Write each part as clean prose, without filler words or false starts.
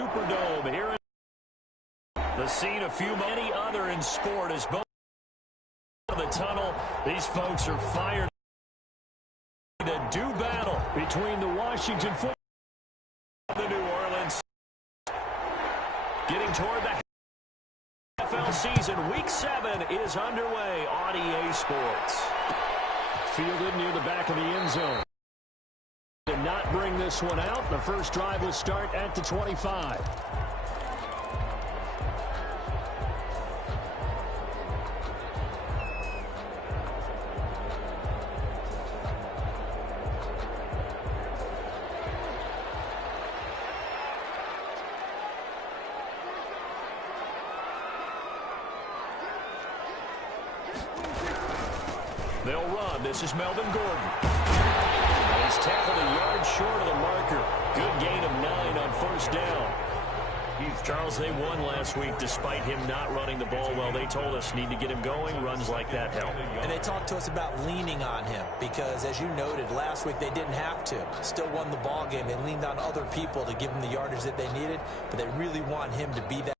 Superdome here in the scene. A few many other in sport as both of the tunnel. These folks are fired to do battle between the Washington football and the New Orleans. Getting toward the NFL season, Week 7 is underway on EA Sports. Fielded near the back of the end zone. Did not bring this one out. The first drive will start at the 25. They'll run. This is Melvin Gordon. He's tackled a yard short of the marker. Good gain of 9 on first down. Charles, they won last week despite him not running the ball well. They told us need to get him going. Runs like that help. And they talked to us about leaning on him because, as you noted, last week they didn't have to. Still won the ball game. They leaned on other people to give them the yardage that they needed, but they really want him to be that.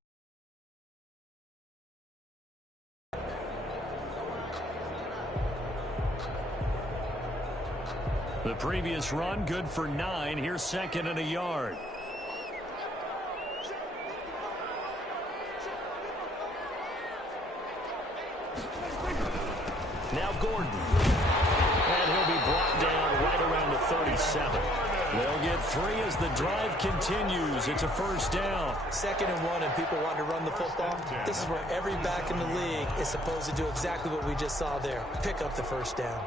The previous run, good for 9. Here's second and a yard. Now Gordon. And he'll be brought down right around the 37. They'll get 3 as the drive continues. It's a first down. 2nd and 1, and people want to run the football. This is where every back in the league is supposed to do exactly what we just saw there. Pick up the first down.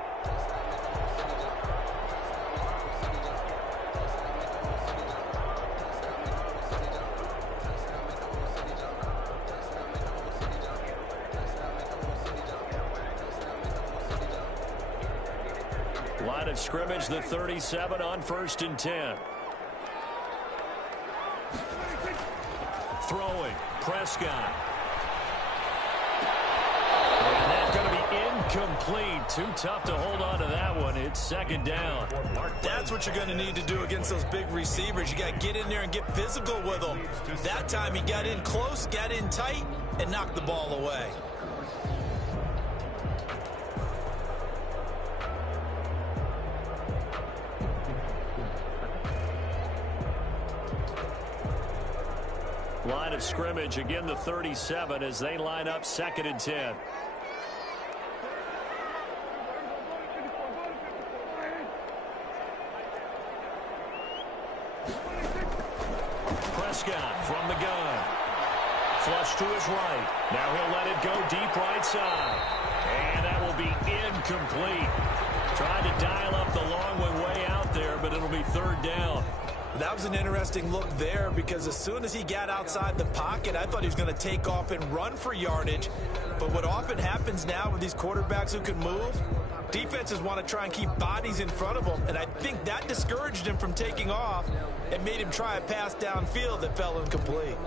Line of scrimmage, the 37 on 1st and 10. Throwing, Prescott. And that's going to be incomplete. Too tough to hold on to that one. It's 2nd down. That's what you're going to need to do against those big receivers. You got to get in there and get physical with them. That time he got in close, got in tight, and knocked the ball away. Line of scrimmage, again the 37 as they line up 2nd and 10. Prescott from the gun. Flush to his right. Now he'll let it go deep right side. And that will be incomplete. Trying to dial up the long way out there, but it'll be 3rd down. That was an interesting look there because as soon as he got outside the pocket, I thought he was going to take off and run for yardage. But what often happens now with these quarterbacks who can move, defenses want to try and keep bodies in front of them. And I think that discouraged him from taking off and made him try a pass downfield that fell incomplete.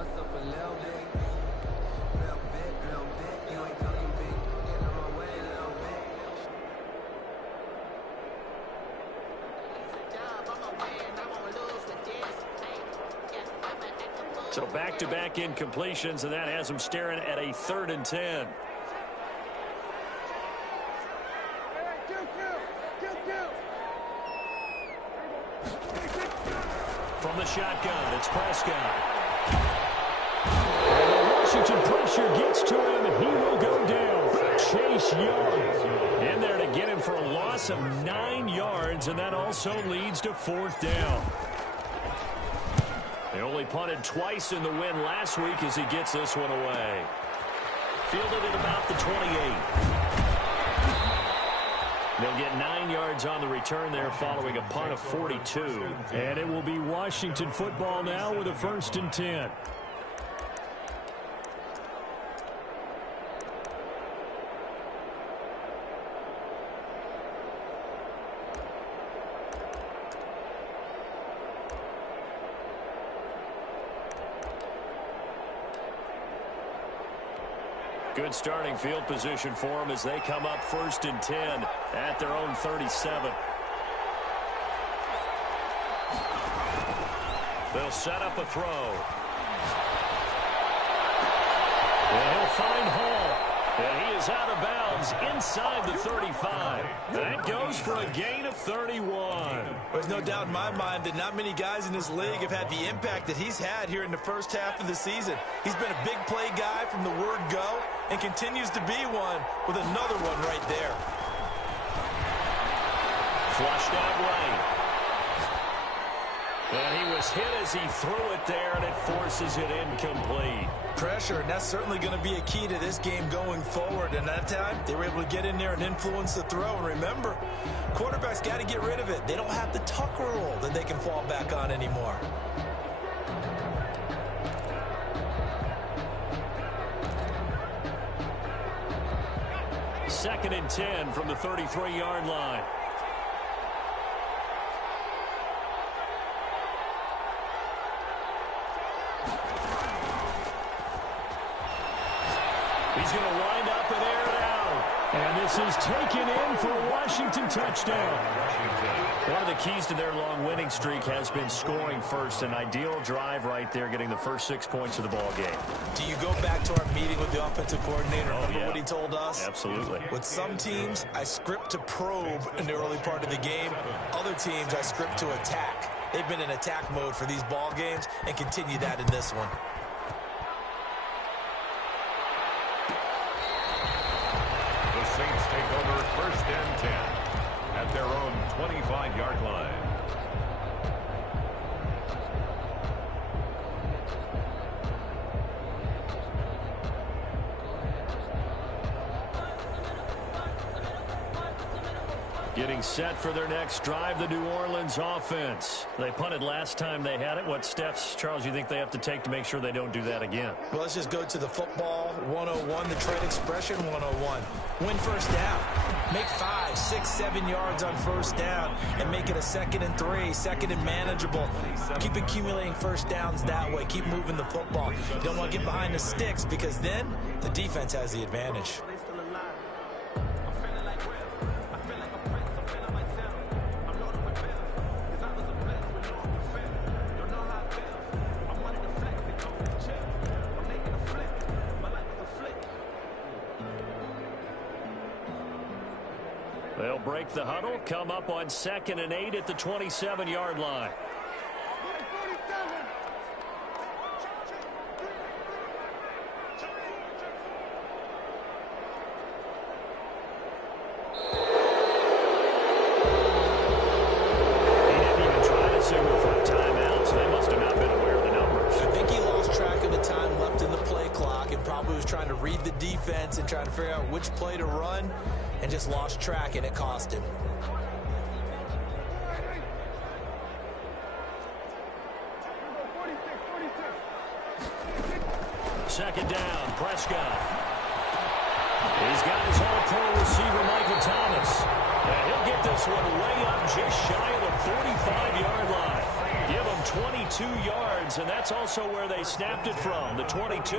So back-to-back incompletions, and that has him staring at a 3rd and 10. From the shotgun, it's Prescott. And the Washington pressure gets to him, and he will go down. Chase Young in there to get him for a loss of 9 yards, and that also leads to 4th down. They only punted twice in the win last week as he gets this one away. Fielded at about the 28. They'll get 9 yards on the return there following a punt of 42. And it will be Washington football now with a 1st and 10. Good starting field position for them as they come up 1st and 10 at their own 37. They'll set up a throw. find Hall. And he is out of bounds inside the 35. That goes for a gain of 31. There's no doubt in my mind that not many guys in this league have had the impact that he's had here in the first half of the season. He's been a big play guy from the word go and continues to be one with another one right there. Flushed out right. And he was hit as he threw it there, and it forces it incomplete. Pressure, and that's certainly going to be a key to this game going forward. And that time, they were able to get in there and influence the throw. And remember, quarterbacks got to get rid of it. They don't have the tuck rule that they can fall back on anymore. Second and 10 from the 33-yard line. He's going to wind up and air it out. And this is taken in for a Washington touchdown. One of the keys to their long winning streak has been scoring first. An ideal drive right there, getting the first 6 points of the ball game. Do you go back to our meeting with the offensive coordinator? Remember what he told us? Absolutely. With some teams, I script to probe in the early part of the game. Other teams, I script to attack. They've been in attack mode for these ball games and continue that in this one. Saints take over first and 10 at their own 25-yard line. Getting set for their next drive, the New Orleans offense. They punted last time they had it. What steps, Charles, you think they have to take to make sure they don't do that again? Well, let's just go to the football 101, the trade expression 101. Win first down. Make 5, 6, 7 yards on first down and make it a 2nd and 3, 2nd and manageable. Keep accumulating first downs that way. Keep moving the football. You don't want to get behind the sticks because then the defense has the advantage. They'll break the huddle, come up on 2nd and 8 at the 27-yard line. He didn't even try to signal for a timeout, so they must have not been aware of the numbers. I think he lost track of the time left in the play clock and probably was trying to read the defense and trying to figure out which play to run. And just lost track, and it cost him. Second down, Prescott. He's got his all-pro receiver, Michael Thomas. And he'll get this one way up just shy of the 45-yard line. Give him 22 yards, and that's also where they snapped it from, the 22.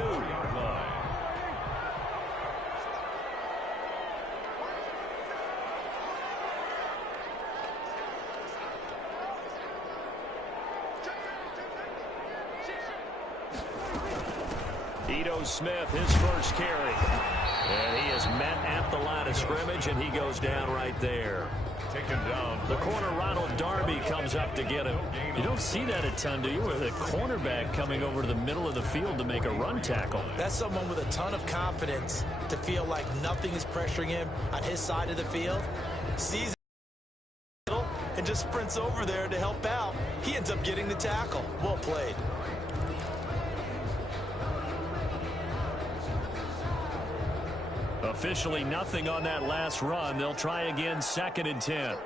Smith, his first carry. And he is met at the line of scrimmage, and he goes down right there. Taken down. The corner, Ronald Darby, comes up to get him. You don't see that a ton, do you? With a cornerback coming over to the middle of the field to make a run tackle. That's someone with a ton of confidence to feel like nothing is pressuring him on his side of the field. Sees it and just sprints over there to help out. He ends up getting the tackle. Well played. Officially nothing on that last run. They'll try again, 2nd and 10.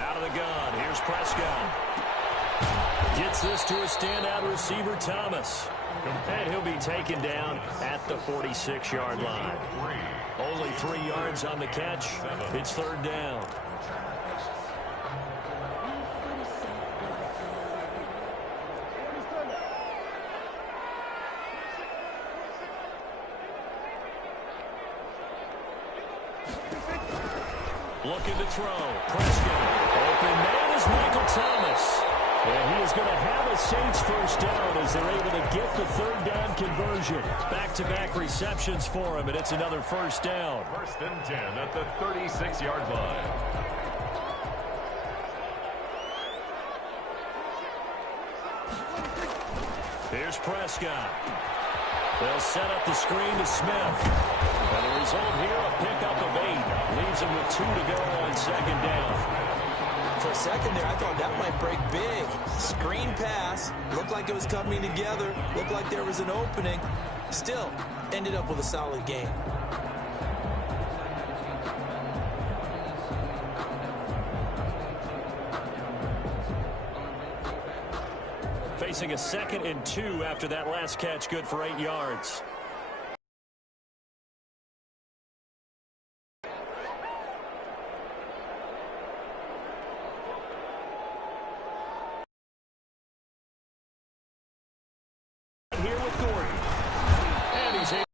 Out of the gun, here's Prescott. Gets this to a standout receiver, Thomas. And he'll be taken down at the 46-yard line. Only 3 yards on the catch. It's 3rd down. Looking to throw. Prescott. Open man is Michael Thomas. And he is going to have a Saints first down as they're able to get the third down conversion. Back-to-back receptions for him, and it's another first down. First and 10 at the 36-yard line. Here's Prescott. They'll set up the screen to Smith. And the result here, a pickup of 8. Leaves him with 2 to go on second down. For a second there, I thought that might break big. Screen pass. Looked like it was coming together. Looked like there was an opening. Still, ended up with a solid game. Facing a 2nd and 2 after that last catch, good for 8 yards. Here with Gordon. And he's hit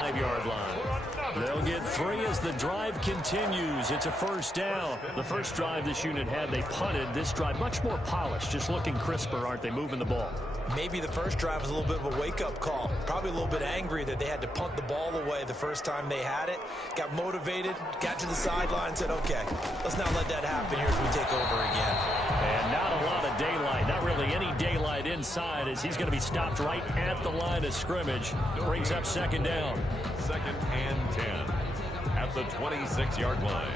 5-yard line. They'll get 3 as the drive continues. It's a first down. The first drive this unit had, they punted. This drive, much more polished, just looking crisper, aren't they, moving the ball? Maybe the first drive was a little bit of a wake-up call. Probably a little bit angry that they had to punt the ball away the first time they had it. Got motivated, got to the sideline, and said, okay, let's not let that happen here as we take over again. And not a lot of daylight, not really any daylight inside, as he's going to be stopped right at the line of scrimmage. Brings up second down. 2nd and 10 at the 26-yard line.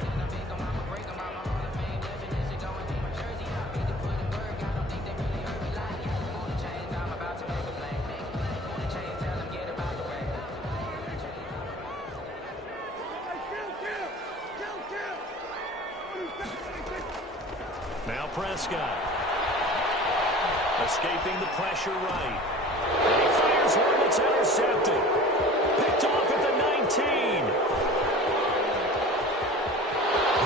Now Prescott. Escaping the pressure right. And he fires one that's intercepted. Picked off at the 19.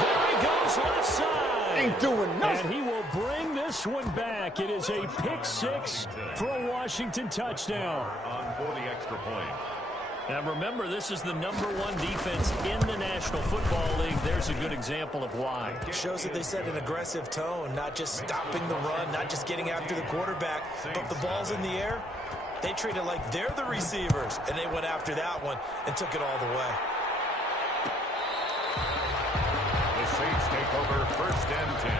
There he goes left side. Ain't doing nothing. And he will bring this one back. It is a pick-6 for a Washington touchdown. On for the extra point. And remember, this is the #1 defense in the National Football League. There's a good example of why. It shows that they set an aggressive tone, not just stopping the run, not just getting after the quarterback, but the ball's in the air. They treat it like they're the receivers, and they went after that one and took it all the way. The Saints take over first and 10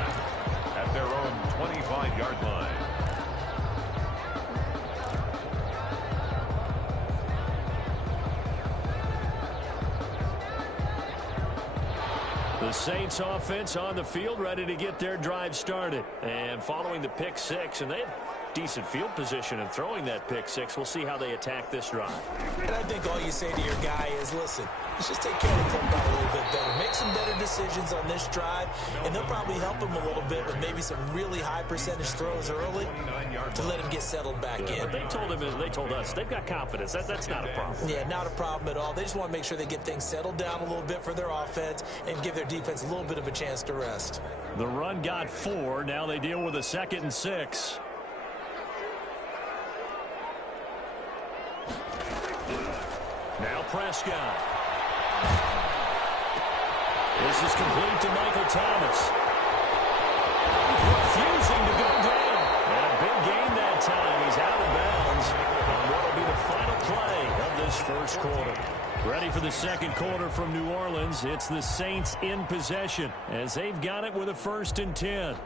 at their own 25-yard line. The Saints offense on the field, ready to get their drive started. And following the pick-6, and they have decent field position in throwing that pick-6. We'll see how they attack this drive. And I think all you say to your guy is, listen, let's just take care of the football a little bit better. Make some better decisions on this drive, and they'll probably help him a little bit with maybe some really high percentage throws early to let him get settled back in. But they told him, they told us, they've got confidence. That's not a problem. Yeah, not a problem at all. They just want to make sure they get things settled down a little bit for their offense and give their defense a little bit of a chance to rest. The run got 4. Now they deal with a 2nd and 6. Now Prescott. This is complete to Michael Thomas. Refusing to go down. And a big gain that time. He's out of bounds on what will be the final play of this first quarter. Ready for the second quarter from New Orleans. It's the Saints in possession as they've got it with a 1st and 10.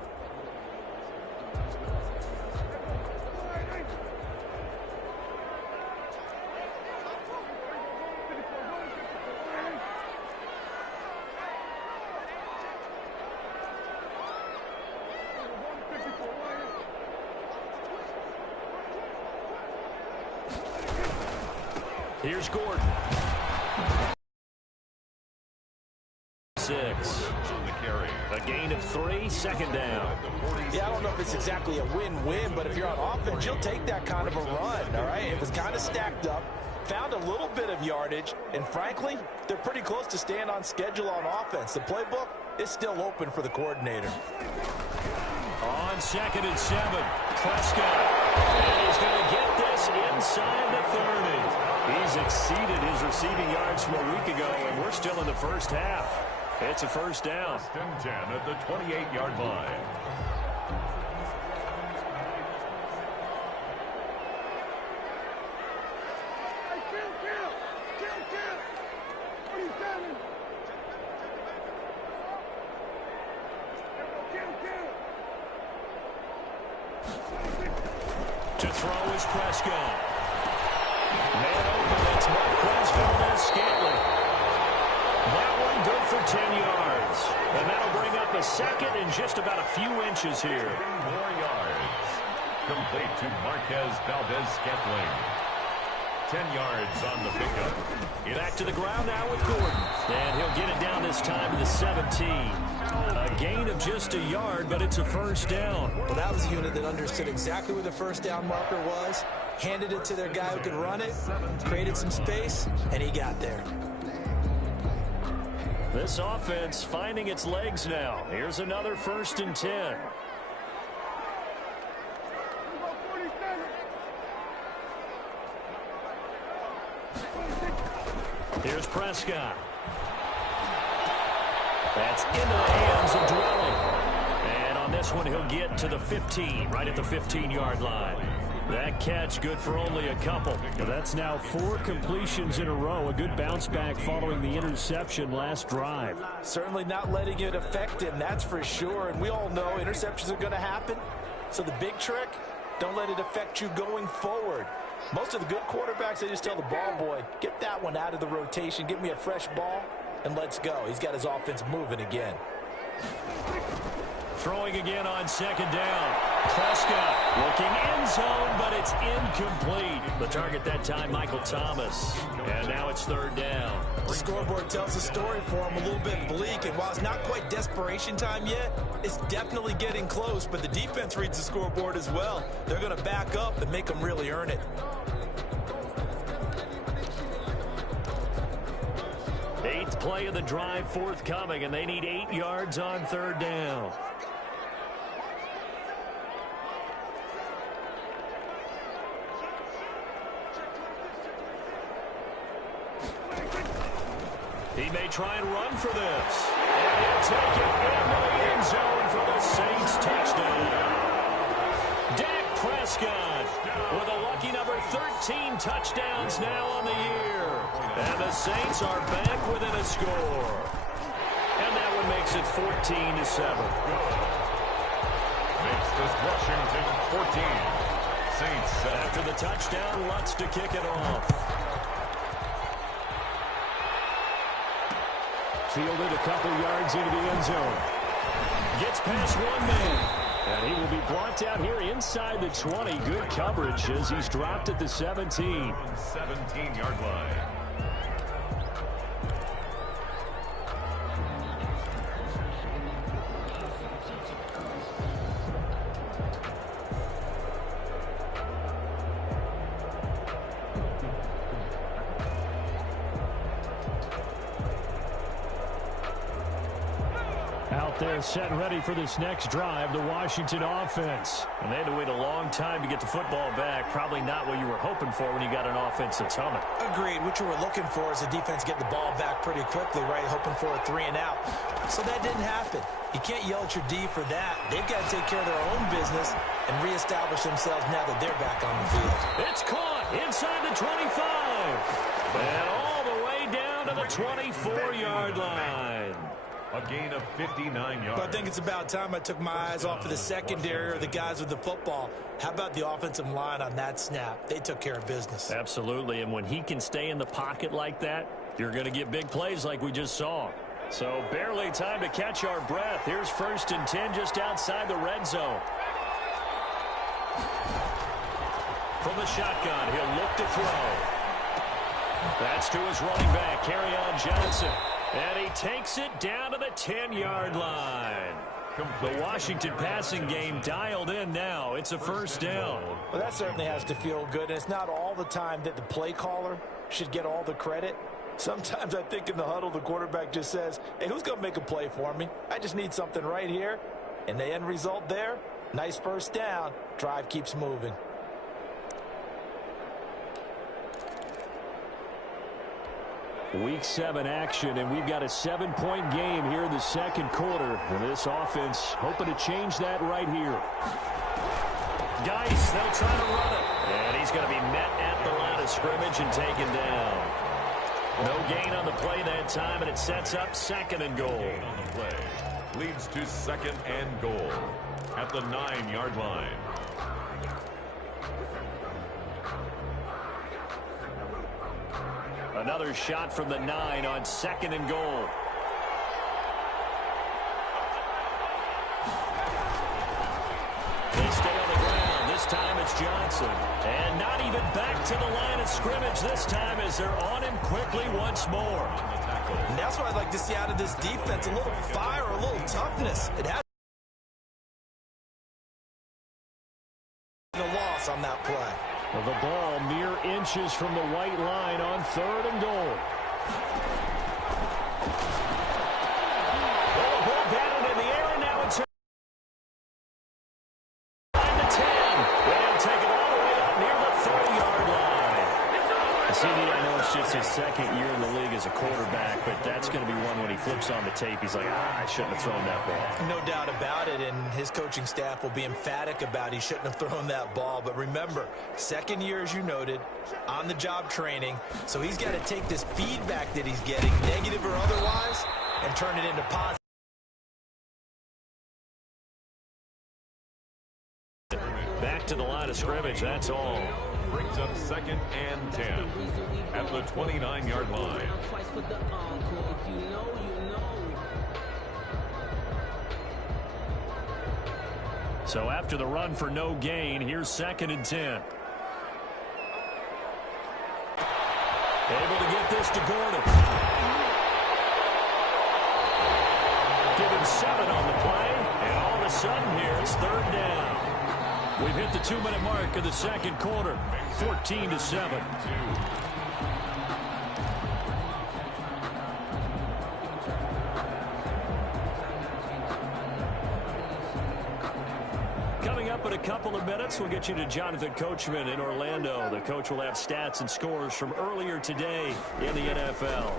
Here's Gordon. 6. A gain of 3, second down. Yeah, I don't know if it's exactly a win-win, but if you're on offense, you'll take that kind of a run, all right? It was kind of stacked up, found a little bit of yardage, and frankly, they're pretty close to staying on schedule on offense. The playbook is still open for the coordinator. On 2nd and 7, Prescott. And he's going to get this inside the 30. He's exceeded his receiving yards from a week ago, and we're still in the first half. It's a first down. 1st and 10 at the 28-yard line. To throw is Prescott. Man open, it's Marquez Valdez-Scantling. That one good for 10 yards. And that'll bring up a second in just about a few inches here. 3 more yards. Complete to Marquez Valdez-Scantling. 10 yards on the pickup. Back to the ground now with Gordon. And he'll get it down this time to the 17. A gain of just a yard, but it's a first down. Well, that was a unit that understood exactly where the first down marker was, handed it to their guy who could run it, created some space, and he got there. This offense finding its legs now. Here's another 1st and 10. Here's Prescott. That's into the hands of Dwelling. And on this one, he'll get to the 15, right at the 15-yard line. That catch good for only a couple. That's now 4 completions in a row. A good bounce back following the interception last drive. Certainly not letting it affect him, that's for sure. And we all know interceptions are going to happen. So the big trick, don't let it affect you going forward. Most of the good quarterbacks, they just tell the ball boy, get that one out of the rotation, give me a fresh ball, and let's go. He's got his offense moving again. Throwing again on 2nd down. Prescott looking end zone, but it's incomplete. The target that time, Michael Thomas. And now it's 3rd down. The scoreboard tells a story for him, a little bit bleak. And while it's not quite desperation time yet, it's definitely getting close. But the defense reads the scoreboard as well. They're going to back up and make them really earn it. 8th play of the drive forthcoming, and they need 8 yards on 3rd down. He may try and run for this. And he'll take it into the end zone for the Saints touchdown. Dak Prescott with a lucky number 13 touchdowns now on the year. And the Saints are back within a score. And that one makes it 14-7. Makes this Washington 14. Saints After the touchdown, Lutz to kick it off. Fielded a couple yards into the end zone. Gets past one man. And he will be blocked out here inside the 20. Good coverage as he's dropped at the 17. 17-yard line. They're set and ready for this next drive, the Washington offense. And they had to wait a long time to get the football back. Probably not what you were hoping for when you got an offense that's humming. Agreed. What you were looking for is the defense get the ball back pretty quickly, right? Hoping for a 3 and out. So that didn't happen. You can't yell at your D for that. They've got to take care of their own business and reestablish themselves now that they're back on the field. It's caught inside the 25. And all the way down to the 24-yard line. A gain of 59 yards. But I think it's about time I took my eyes off of the secondary or the guys with the football. How about the offensive line on that snap? They took care of business. Absolutely, and when he can stay in the pocket like that, you're going to get big plays like we just saw. So barely time to catch our breath. Here's 1st and 10 just outside the red zone. From the shotgun, he'll look to throw. That's to his running back, Kerryon Johnson. And he takes it down to the 10-yard line. The Washington passing game dialed in now. It's a first down. Well, that certainly has to feel good. And it's not all the time that the play caller should get all the credit. Sometimes I think in the huddle, the quarterback just says, hey, who's going to make a play for me? I just need something right here. And the end result there, nice first down. Drive keeps moving. Week 7 action, and we've got a 7-point game here in the second quarter. And this offense hoping to change that right here. Geis, they'll try to run it. And he's going to be met at the line of scrimmage and taken down. No gain on the play that time, and it sets up 2nd and goal. On the play. Leads to 2nd and goal at the 9-yard line. Another shot from the 9 on 2nd and goal. They stay on the ground. This time it's Johnson. And not even back to the line of scrimmage this time as they're on him quickly once more. And that's what I'd like to see out of this defense, a little fire, a little toughness. It has a loss on that play. Well, the ball mere inches from the white line on 3rd and goal. Oh, ball batted in the air, and now it's behind the 10. They'll take it all the way up near the 30-yard line. CD, I know it's just his 2nd year in the league as a quarterback, but that's going to be one when he flips on the tape. He's like, I shouldn't have thrown that ball. No doubt about it, and his coaching staff will be emphatic about he shouldn't have thrown that ball. But remember, 2nd year, as you noted, on-the-job training, so he's got to take this feedback that he's getting, negative or otherwise, and turn it into positive. Back to the line of scrimmage, that's all. Brings up 2nd and 10 at the 29-yard line. So after the run for no gain, here's 2nd and 10. Able to get this to Gordon. Give him 7 on the play, and all of a sudden here it's 3rd down. We've hit the 2-minute mark of the 2nd quarter, 14-7. Coming up in a couple of minutes, we'll get you to Jonathan Coachman in Orlando. The coach will have stats and scores from earlier today in the NFL.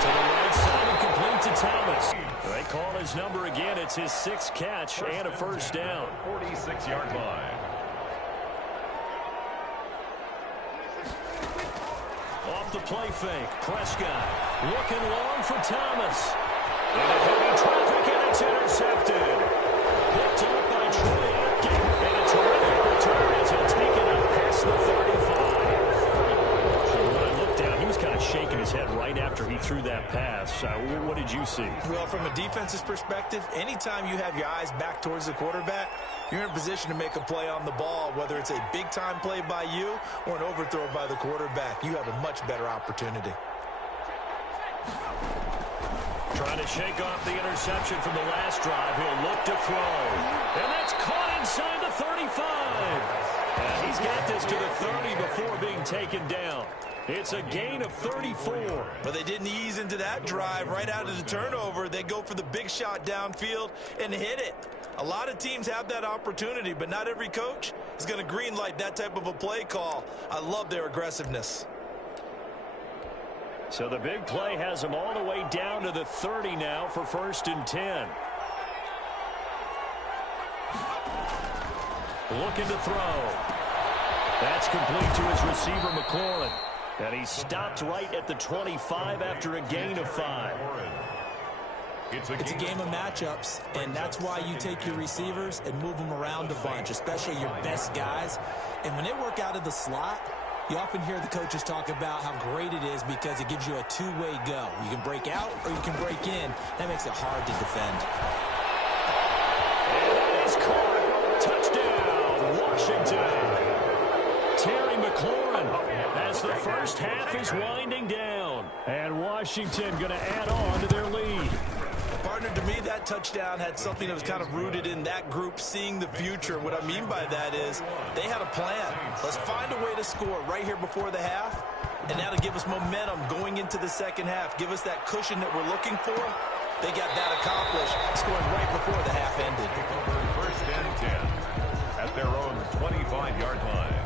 To the right side and complete to Thomas. They call his number again. It's his 6th catch and a 1st down. 46-yard line. Off the play fake. Prescott looking long for Thomas. Into heavy traffic, and it's intercepted. Picked up by Troy Atkin. And a terrific return as he'll take it up past the 35. When I looked down, he was kind of shaking his head right after he threw that pass. What did you see? Well, from a defense's perspective, anytime you have your eyes back towards the quarterback, you're in a position to make a play on the ball, whether it's a big-time play by you or an overthrow by the quarterback. You have a much better opportunity. Trying to shake off the interception from the last drive. He'll look to throw. And that's caught inside the 35. And he's got this to the 30 before being taken down. It's a gain of 34. But they didn't ease into that drive right out of the turnover. They go for the big shot downfield and hit it. A lot of teams have that opportunity, but not every coach is going to green light that type of a play call. I love their aggressiveness. So the big play has him all the way down to the 30 now for 1st and 10. Looking to throw. That's complete to his receiver, McLaurin. And he stopped right at the 25 after a gain of 5. It's a game of matchups, and that's why you take your receivers and move them around a bunch, especially your best guys. And when they work out of the slot, you often hear the coaches talk about how great it is because it gives you a two-way go. You can break out or you can break in. That makes it hard to defend. And that is caught. Touchdown, Washington. Terry McLaurin as the first half is winding down. And Washington going to add on to their lead. Partner, to me, that touchdown had something that was kind of rooted in that group seeing the future. What I mean by that is they had a plan. Let's find a way to score right here before the half, and that'll give us momentum going into the second half. Give us that cushion that we're looking for. They got that accomplished, scoring right before the half ended. 1st and 10 at their own 25-yard line.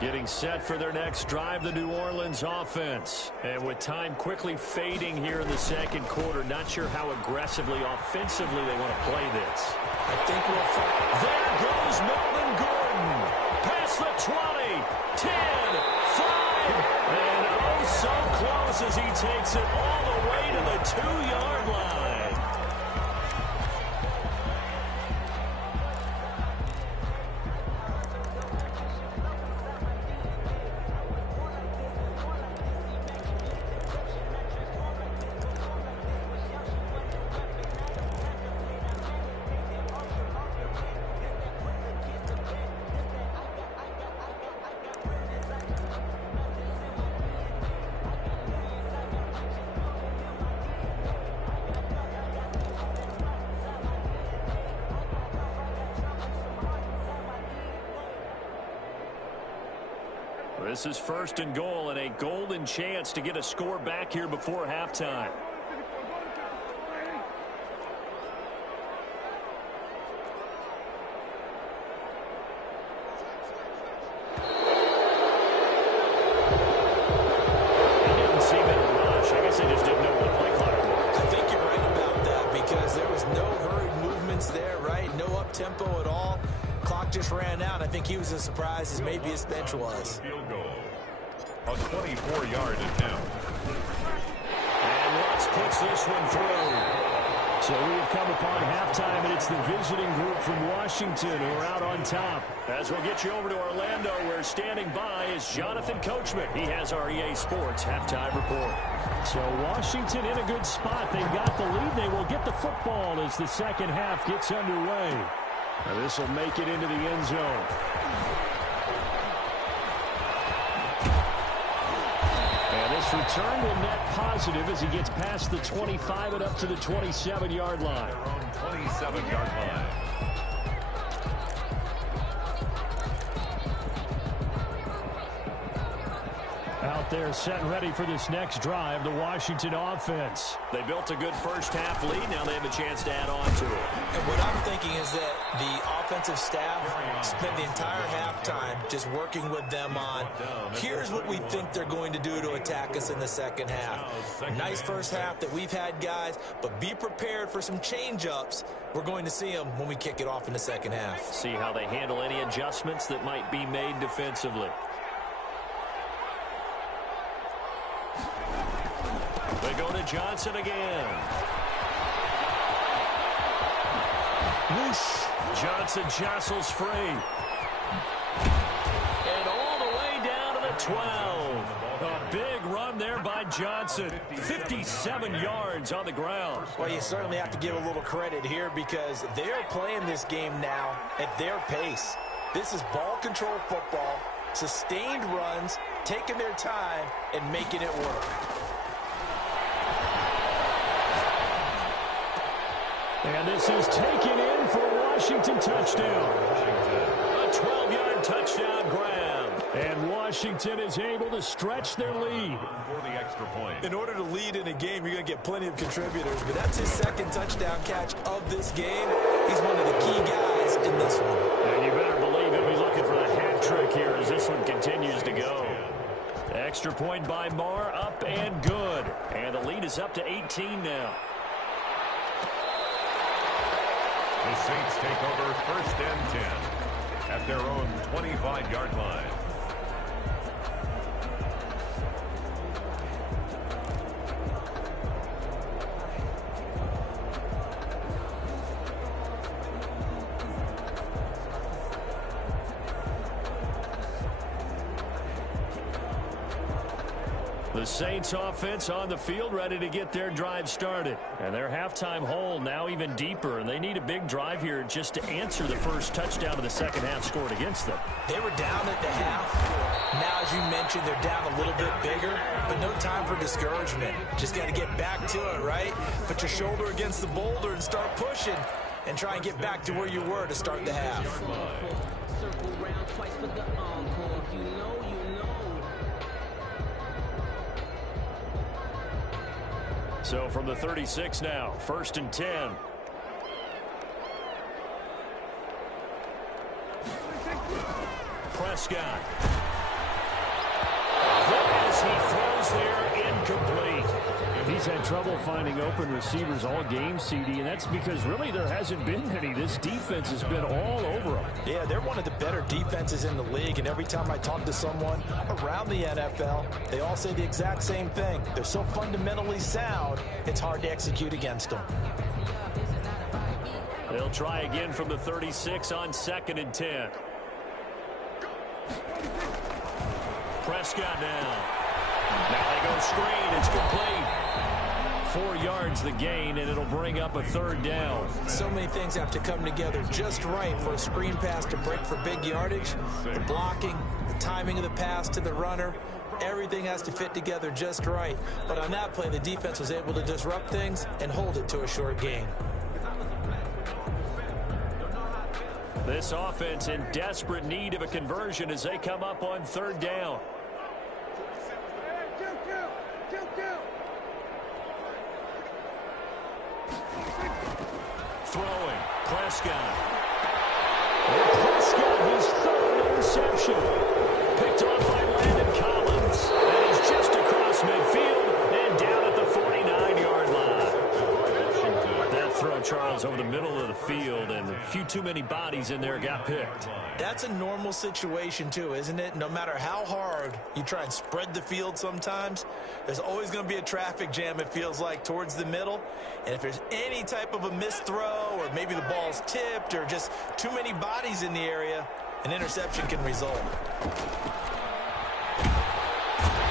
Getting set for their next drive, the New Orleans offense. And with time quickly fading here in the second quarter, not sure how aggressively, offensively they want to play this. I think we'll find. There goes Melvin Gordon. Past the 20, 10, 5, and oh so close as he takes it all the way to the 2-yard line. This is 1st and goal and a golden chance to get a score back here before halftime. Tempo at all. Clock just ran out. I think he was as surprised as maybe his bench was. Field goal. A 24-yard attempt. And Lutz puts this one through. So we have come upon halftime, and it's the visiting group from Washington who are out on top. As we'll get you over to Orlando, where standing by is Jonathan Coachman. He has our EA Sports halftime report. So Washington in a good spot. They've got the lead. They will get the football as the second half gets underway. Now this will make it into the end zone. And this return will net positive as he gets past the 25 and up to the 27-yard line. Their own 27-yard line. Out there set and ready for this next drive, the Washington offense. They built a good first half lead. Now they have a chance to add on to it. And what I'm thinking is that the offensive staff spent the entire halftime just working with them on, here's what we think they're going to do to attack us in the second half. Nice first half that we've had, guys, but be prepared for some change-ups. We're going to see them when we kick it off in the second half. See how they handle any adjustments that might be made defensively. They go to Johnson again. Whoosh. Johnson jostles free. And all the way down to the 12. A big run there by Johnson. 57 yards on the ground. Well, you certainly have to give a little credit here because they're playing this game now at their pace. This is ball control football, sustained runs, taking their time, and making it work. And this is taken in for a Washington touchdown. A 12-yard touchdown grab. And Washington is able to stretch their lead. For the extra point. In order to lead in a game, you're going to get plenty of contributors, but that's his second touchdown catch of this game. He's one of the key guys in this one. And you better believe he'll be looking for the hat trick here as this one continues to go. Extra point by Marr, up and good. And the lead is up to 18 now. The Saints take over 1st and 10 at their own 25-yard line. The Saints offense on the field ready to get their drive started. And their halftime hole now even deeper. And they need a big drive here just to answer the first touchdown of the second half scored against them. They were down at the half. Now, as you mentioned, they're down a little bit bigger. But no time for discouragement. Just got to get back to it, right? Put your shoulder against the boulder and start pushing. And try and get back to where you were to start the half. Circle round twice for the encore. You know. So from the 36 now, 1st and 10. Prescott. As he throws there, incomplete. He's had trouble finding open receivers all game, CD, and that's because really there hasn't been any. This defense has been all over them. Yeah, they're one of the better defenses in the league, and every time I talk to someone around the NFL, they all say the exact same thing. They're so fundamentally sound, it's hard to execute against them. They'll try again from the 36 on 2nd and 10. Prescott now. Now they go screen. It's complete. 4 yards the gain, and it'll bring up a 3rd down. So many things have to come together just right for a screen pass to break for big yardage. The blocking, the timing of the pass to the runner, everything has to fit together just right. But on that play, the defense was able to disrupt things and hold it to a short gain. This offense in desperate need of a conversion as they come up on 3rd down. Throwing, Prescott. And Prescott, his third interception. Picked off by Landon Collins. And he's just across midfield and down at the 49-yard line. That throw, Charles, over the middle of the field, and a few too many bodies in there got picked. That's a normal situation too, isn't it? No matter how hard you try and spread the field sometimes, there's always going to be a traffic jam, it feels like, towards the middle. And if there's any type of a missed throw, or maybe the ball's tipped, or just too many bodies in the area, an interception can result.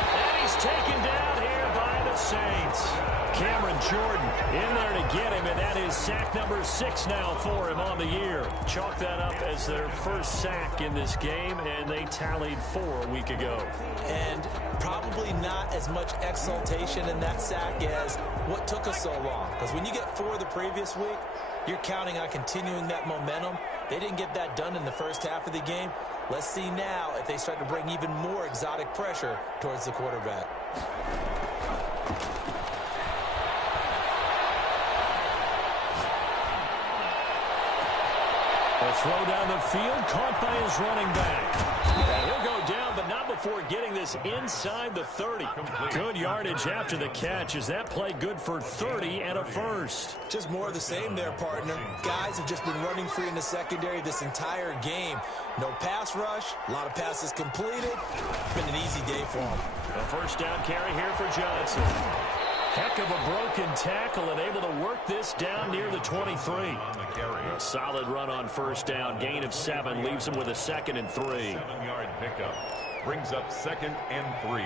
And he's taken down here by the Saints. Cameron Jordan in there to get him, and that is sack number 6 now for him on the year. Chalk that up as their first sack in this game, and they tallied 4 a week ago. And probably not as much exultation in that sack as what took us so long. Because when you get 4 the previous week, you're counting on continuing that momentum. They didn't get that done in the first half of the game. Let's see now if they start to bring even more exotic pressure towards the quarterback. A throw down the field, caught by his running back. And he'll go down, but not before getting this inside the 30. Good yardage after the catch. Is that play good for 30 and a first? Just more of the same there, partner. Guys have just been running free in the secondary this entire game. No pass rush, a lot of passes completed. Been an easy day for them. A first down carry here for Johnson. Heck of a broken tackle and able to work this down near the 23. A solid run on first down. Gain of 7 leaves him with a 2nd and 3. 7-yard pickup brings up 2nd and 3.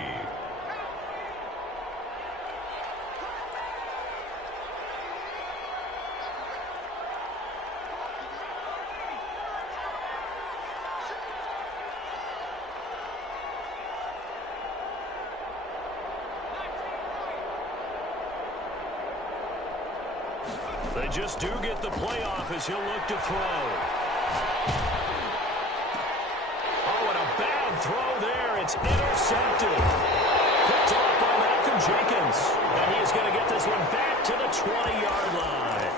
They just do get the playoff as he'll look to throw. Oh, and a bad throw there. It's intercepted. Picked off by Malcolm Jenkins. And he's going to get this one back to the 20-yard line.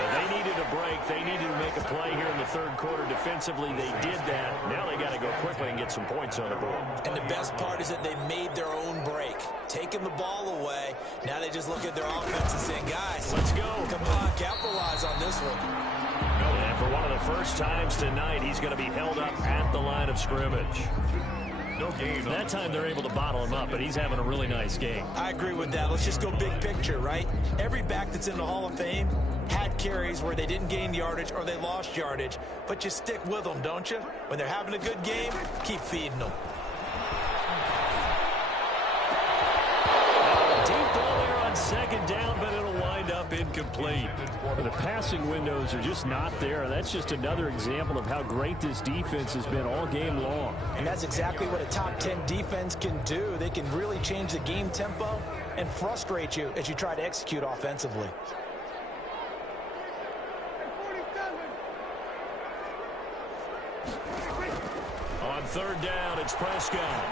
And they needed a break. They needed to make a play here in the third quarter defensively. They did that. Now they got to go quickly and get some points on the board. And the best part is that they made their own break. Taking the ball away. Now they just look at their offense and say, guys, let's go. Come on, capitalize on this one. And for one of the first times tonight, he's going to be held up at the line of scrimmage. No gain. That time they're able to bottle him up, but he's having a really nice game. I agree with that. Let's just go big picture, right? Every back that's in the Hall of Fame had carries where they didn't gain yardage or they lost yardage, but you stick with them, don't you? When they're having a good game, keep feeding them. Deep ball there on 2nd down, but it'll wind up incomplete. The passing windows are just not there. That's just another example of how great this defense has been all game long. And that's exactly what a top 10 defense can do. They can really change the game tempo and frustrate you as you try to execute offensively. On 3rd down, it's Prescott.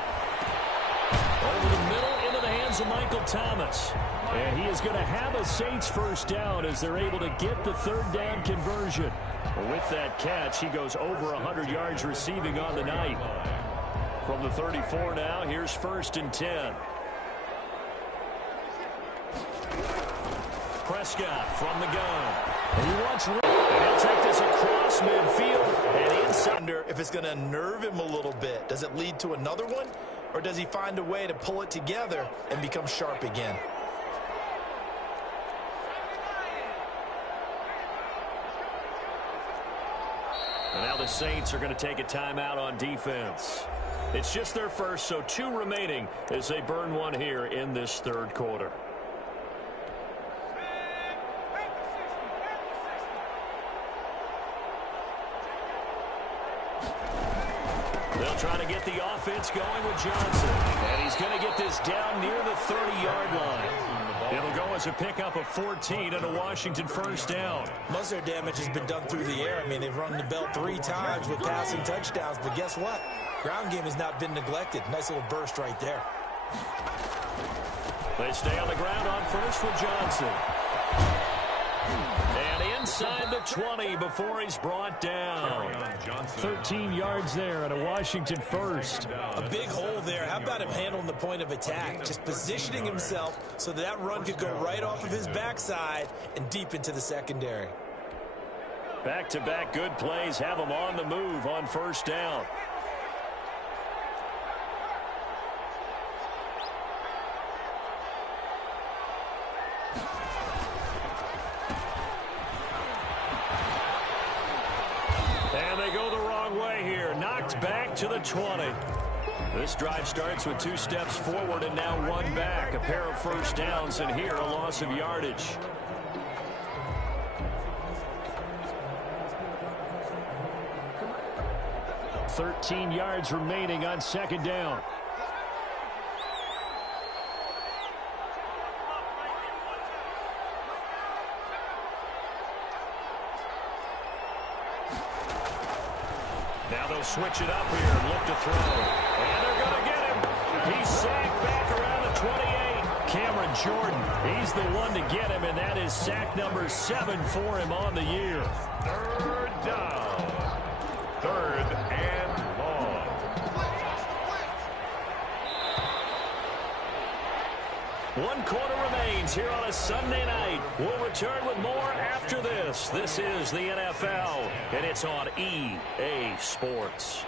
Over the middle, into the hands of Michael Thomas. And he is going to have a Saints first down as they're able to get the 3rd down conversion. With that catch, he goes over 100 yards receiving on the night. From the 34 now, here's 1st and 10. Prescott from the gun. And he wants room. And he'll take this across midfield and inside. If it's going to nerve him a little bit, does it lead to another one? Or does he find a way to pull it together and become sharp again? And now the Saints are going to take a timeout on defense. It's just their first, so 2 remaining as they burn one here in this 3rd quarter. They'll try to get the offense going with Johnson. And he's going to get this down near the 30-yard line. It'll go as a pickup of 14 and a Washington first down. Most of their damage has been done through the air. I mean, they've rung the bell 3 times with passing touchdowns. But guess what? Ground game has not been neglected. Nice little burst right there. They stay on the ground on first with Johnson. And inside the 20 before he's brought down. 13 yards there and a Washington first. A big hole there. How about him handling the point of attack? Just positioning himself so that run could go right off of his backside and deep into the secondary. Back-to-back good plays have him on the move on first down. And they go the wrong way here. Knocked back to the 20. This drive starts with 2 steps forward and now 1 back. A pair of first downs, and here a loss of yardage. $13 yards remaining on second down. Now they'll switch it up here and look to throw. And they're going to get him. He's sacked back around the 28. Cameron Jordan, he's the one to get him, and that is sack number 7 for him on the year. Third down. Third and long. One quarter remains here on a Sunday night. We'll return with more after this. This is the NFL, and it's on EA Sports.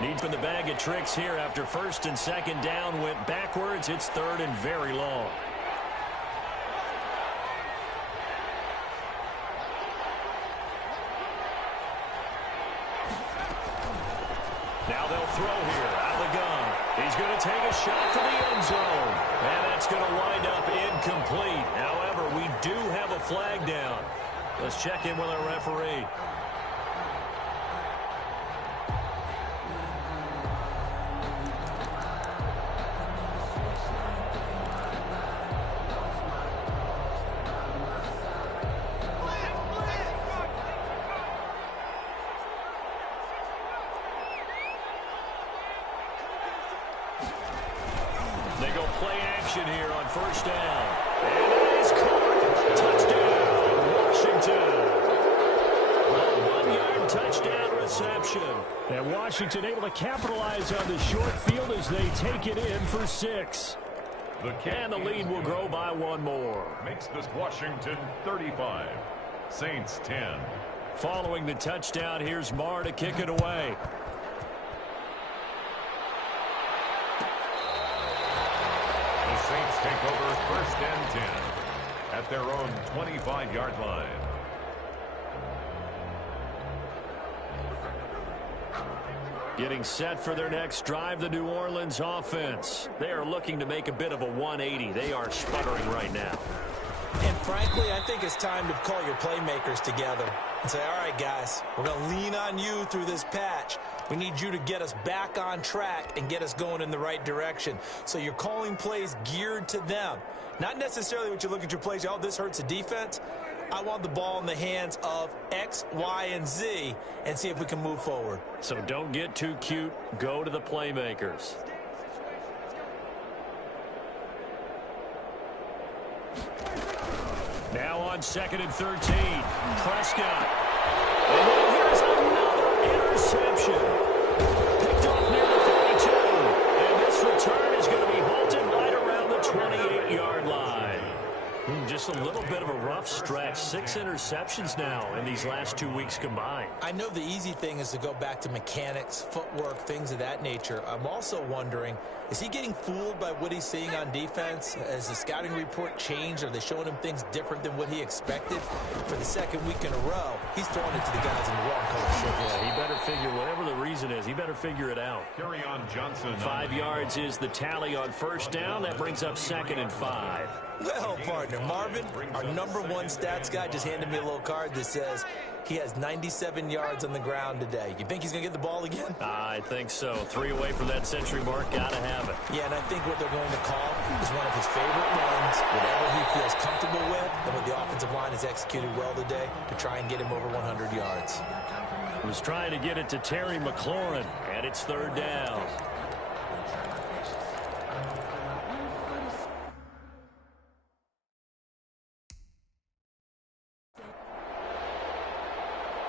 Deep in the bag of tricks here after first and second down went backwards. It's third and very long. Now they'll throw here out of the gun. He's going to take a shot for the end zone. And that's going to wind up incomplete. However, we do have a flag down. Let's check in with our referee. They go play action here on first down. And it is caught. Touchdown, Washington. A 1-yard touchdown reception. And Washington able to capitalize on the short field as they take it in for 6. And the lead will grow by 1 more. Makes this Washington 35. Saints 10. Following the touchdown, here's Marr to kick it away. The Saints take over first and 10 at their own 25-yard line. Getting set for their next drive, the New Orleans offense. They are looking to make a bit of a 180. They are sputtering right now. And frankly, I think it's time to call your playmakers together and say, all right, guys, we're going to lean on you through this patch. We need you to get us back on track and get us going in the right direction. So you're calling plays geared to them. Not necessarily what you look at your plays, oh, this hurts the defense. I want the ball in the hands of X, Y, and Z and see if we can move forward. So don't get too cute. Go to the playmakers. Now on 2nd and 13, Prescott. And then here's another interception. Picked off near the 42. And this return is going to be halted right around the 28-yard line. Just a little bit of a rough stretch. 6 interceptions now in these last 2 weeks combined. I know the easy thing is to go back to mechanics, footwork, things of that nature. I'm also wondering, is he getting fooled by what he's seeing on defense? Has the scouting report changed? Are they showing him things different than what he expected? For the second week in a row, he's throwing it to the guys in the wrong color shirt. Yeah, he better figure whatever the reason is, he better figure it out. Kerryon Johnson. 5 yards is the tally on first down. That brings up 2nd and 5. Well, partner, Marvin, our #1 stats guy just handed me a little card that says he has 97 yards on the ground today. You think he's going to get the ball again? I think so. 3 away from that century mark. Got to have it. Yeah, and I think what they're going to call is one of his favorite runs, whatever he feels comfortable with, and what the offensive line has executed well today to try and get him over 100 yards. Was trying to get it to Terry McLaurin, and it's 3rd down.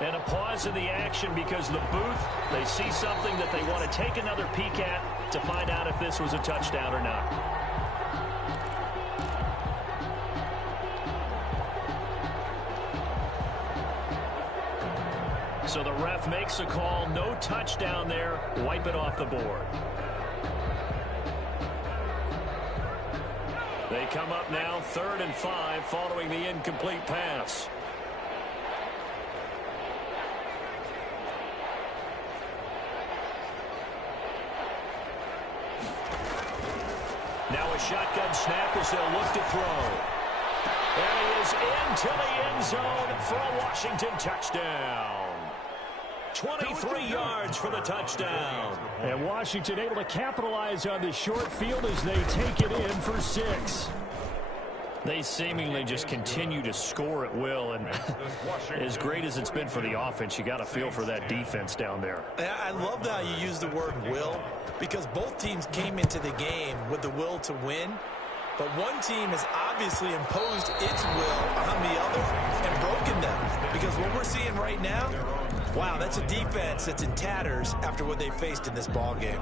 And a pause in the action because the booth, they see something that they want to take another peek at to find out if this was a touchdown or not. So the ref makes a call, no touchdown there, wipe it off the board. They come up now 3rd and 5 following the incomplete pass. Now a shotgun snap as they'll look to throw. And he is into the end zone for a Washington touchdown. 23 yards for the touchdown. And Washington able to capitalize on the short field as they take it in for 6. They seemingly just continue to score at will, and as great as it's been for the offense, you got to feel for that defense down there. I love how you use the word will, because both teams came into the game with the will to win, but one team has obviously imposed its will on the other and broken them, because what we're seeing right now, wow, that's a defense that's in tatters after what they faced in this ball game.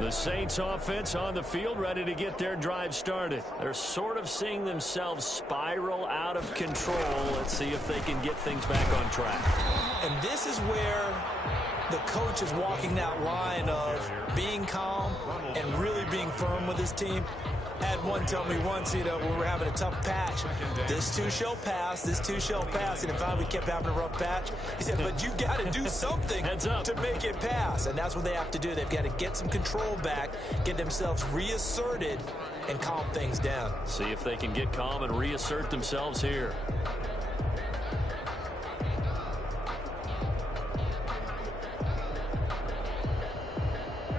The Saints offense on the field ready to get their drive started. They're sort of seeing themselves spiral out of control. Let's see if they can get things back on track. And this is where the coach is walking that line of being calm and really being firm with his team. I had one tell me once, when we were having a tough patch, this too shall pass, this too shall pass. And finally we kept having a rough patch. He said, but you got to do something to make it pass. And that's what they have to do. They've got to get some control back, get themselves reasserted, and calm things down. See if they can get calm and reassert themselves here.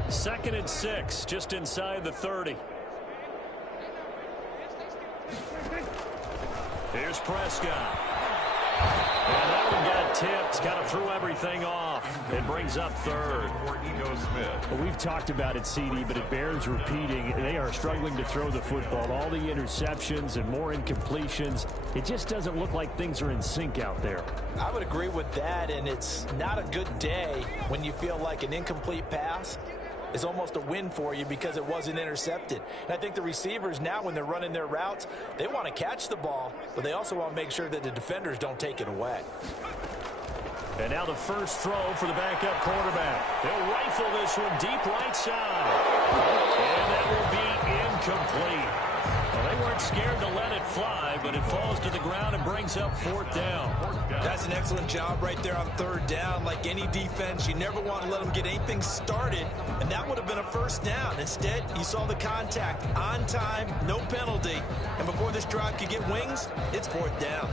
Second and 6, just inside the 30. Here's Prescott. And that one got tipped, kind of threw everything off. It brings up 3rd. Well, we've talked about it, CD, but it bears repeating. They are struggling to throw the football. All the interceptions and more incompletions. It just doesn't look like things are in sync out there. I would agree with that, and it's not a good day when you feel like an incomplete pass is almost a win for you because it wasn't intercepted. And I think the receivers now, when they're running their routes, they want to catch the ball, but they also want to make sure that the defenders don't take it away. And now the first throw for the backup quarterback. They'll rifle this one deep right side. And that will be incomplete. Well, they weren't scared to let it fly, but it falls to the ground and brings up 4th down. That's an excellent job right there on 3rd down. Like any defense, you never want to let them get anything started, and that would have been a 1st down. Instead, you saw the contact on time, no penalty, and before this drive could get wings, it's 4th down.